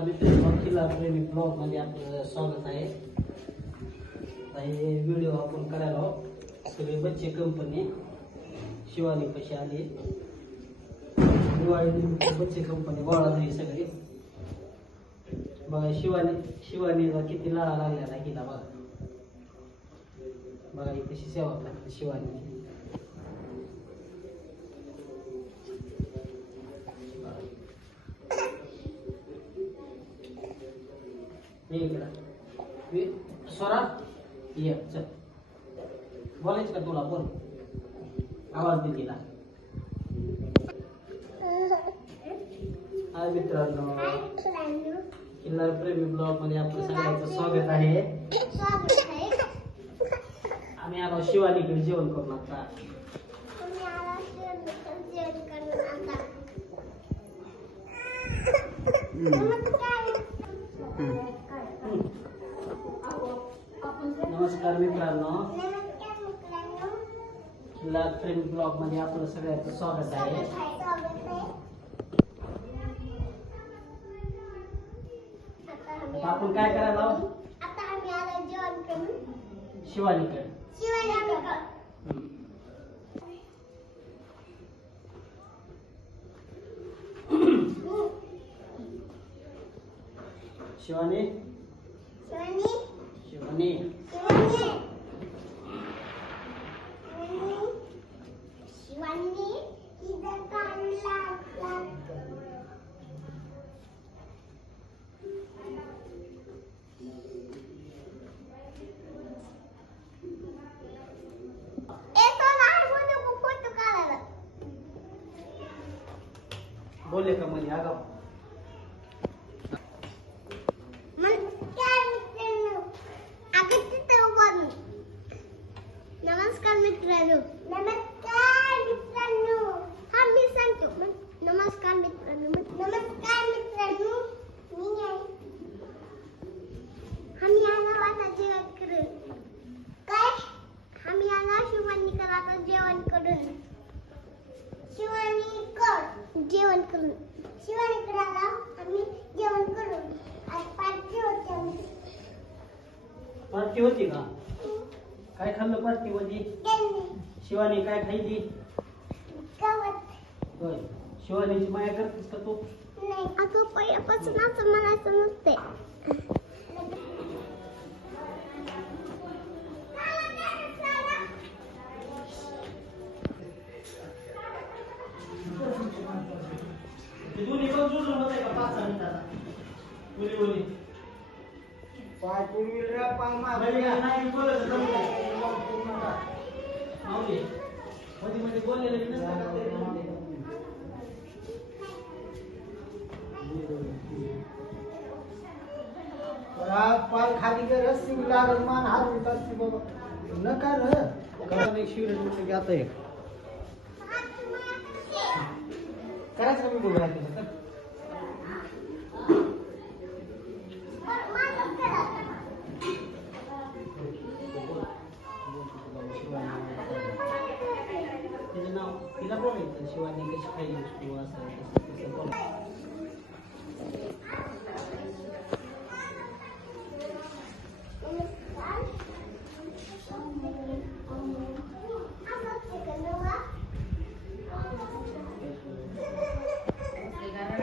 नमस्कार मित्रांनो किल्ला प्रेमी ब्लॉगमध्ये आपलं स्वागत आहे. आता व्हिडिओ आपण करायला आहोत. सगळे बच्चे कंपनी शिवानी कशी आली? दिवाळी बच्चे कंपनी गोळा झाली सगळी. बघा शिवानी शिवानीला किती लाळा लागलेला आहे हिला बघा. बघा कशी सेवा करते शिवानी ये इकडं ये, स्वरा ये चल बोलायचं का तुला बोल आवाज दे तिला हाय मित्रांनो किल्ला प्रेमी ब्लॉगमध्ये आपलं सगळ्यांचं स्वागत आहे आम्ही आलो शिवानीकडे जेवण करून आता नमस्कार मित्रांनो. किल्ला प्रेमी ब्लॉगमध्ये आपलं सगळ्यांचं स्वागत आहे. आपण काय करायला? शिवानीकडे. शिवानी? शिवानी शिवानी इथं काढला बोलले का मध्ये आगाव नमस्कार मित्रांनो. नमस्कार मित्रांनो. हा मी सांगतो. मग नमस्कार मित्रांनो. नमस्कार मित्रांनो. मी आम्ही आला जेवण करून. काय? आम्ही आला शिवानी करायला जेवण करून. शिवानी कर. जेवण करून. शिवानी करायला आम्ही जेवण करून. आज पार्टी होती आमची. पार्टी होती का? काय खाल्लं त्यांनी. शिवानी काय होय. शिवानीची माया करतेस का तू? नाही. अगं पहिल्यापासून असं मला समजते ते दोन्ही पण जुळून होत आहे का पाच सहा पाय पाय मागे. का? नाही बोलत जमतंय. माऊली मध्ये मध्ये बोललेलं की नसतं का ते जमतंय. पाय खाली गर सिंग लागल मान हात उतर ती बाबा नका रे शिवराज की आता एक करायचं कमी बोलू नाव तिला बोलायचं शिवानी कशी खायची किंवा असं तसं